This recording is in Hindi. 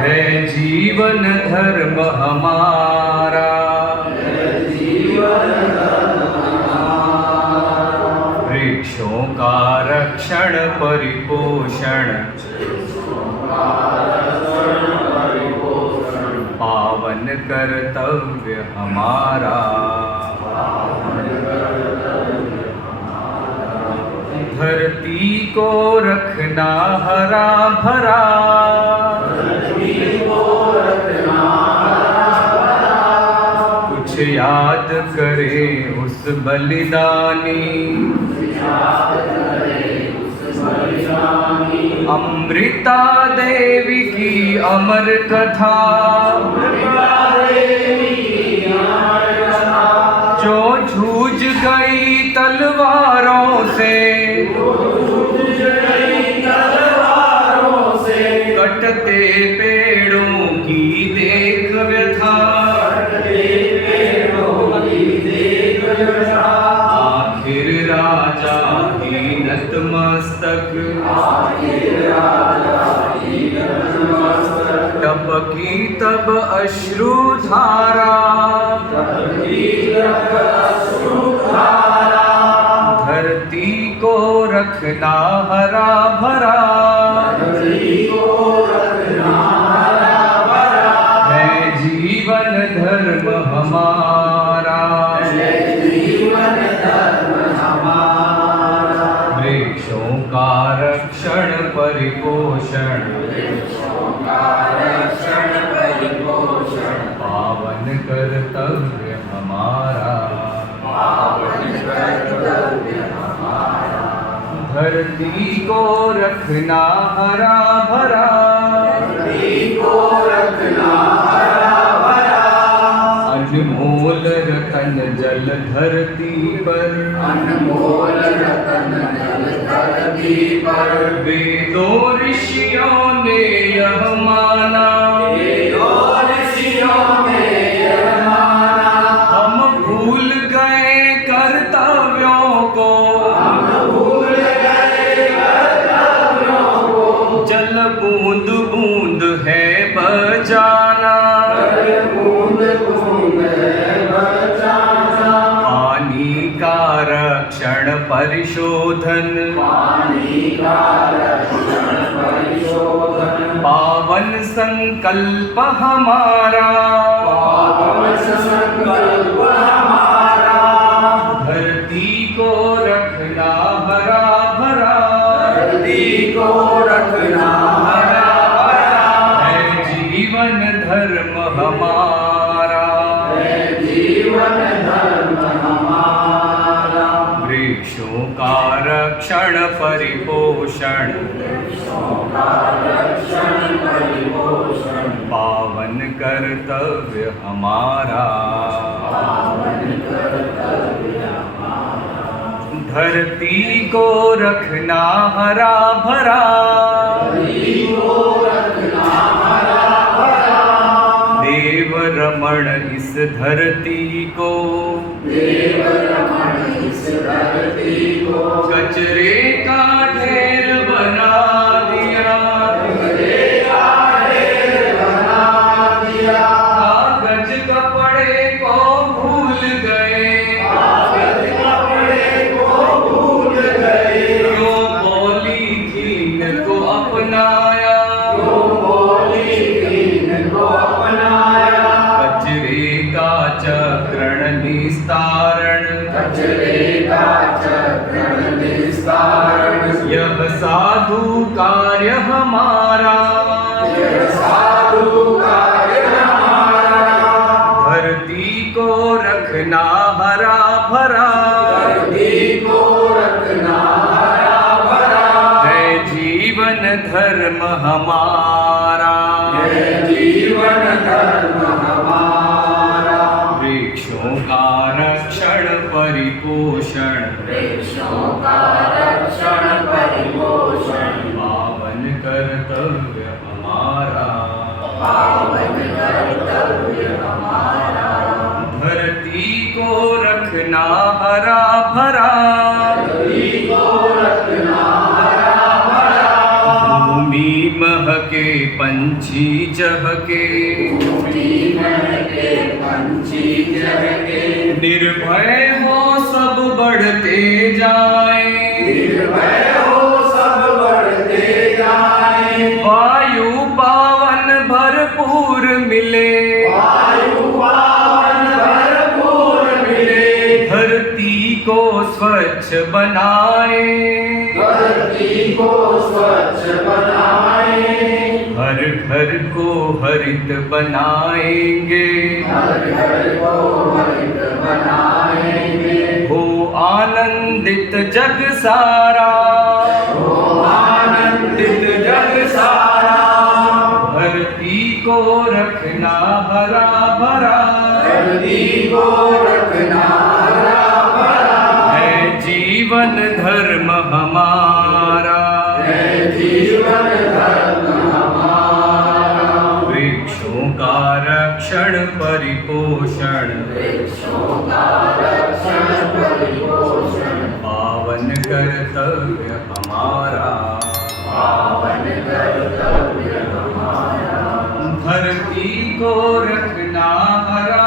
है जीवन धर्म हमारा। वृक्षों का रक्षण परिपोषण पावन कर्तव्य हमारा। धरती को रखना हरा भरा, कुछ याद करे उस बलिदानी। अमृता देवी की अमर कथा, जो जूझ गई तलवारों से, कटते पेड़ों की देख व्यथा। आखिर राजा की नतमस्तक, टपकी तब अश्रुधारा। धरती को रखना हरा भरा, है जीवन धर्म हमारा। वृक्षों का रक्षण परिपोषण पावन कर्तव्य हमारा। धरती को रखना हरा भरा, अनमोल रतन जल धरती पर। वेदों ऋषियों ने यह माना, हम भूल गए कर्तव्यों को। जल बूंद बूंद है बचाना, पानी का रक्षण परिशोधन। पावन संकल्प हमारा, धरती को रखना हरा भरा। है जीवन धर्म हमारा। वृक्षों का रक्षण परिपोषण पावन कर्तव्य हमारा। धरती को रखना हरा भरा, देव रमण इस धरती को। कचरे का ढेर बना दिया, कागज कपड़े को भूल गए। क्यों पॉलीथीन को अपनाया, कचरे का चक्रण निस्तारण। यह साधु कार्य हमारा, धरती को रखना हरा भरा। है जीवन धर्म हमारा। वृक्षों का रक्षण परिपोषण पावन कर्तव्य हमारा। धरती को रखना हरा भरा, पंछी चहके, निर्भय हो सब बढ़ते जाए, वायु पावन भरपूर मिले, धरती को स्वच्छ बनाए, हर घर को हरित बनाएंगे, हो आनंदित जग सारा, धरती को रखना हरा भरा, है जीवन धर्म हमारा, वृक्षों का रक्षण परिपोषण, पावन कर्तव्य हमारा, धरती को रखना हरा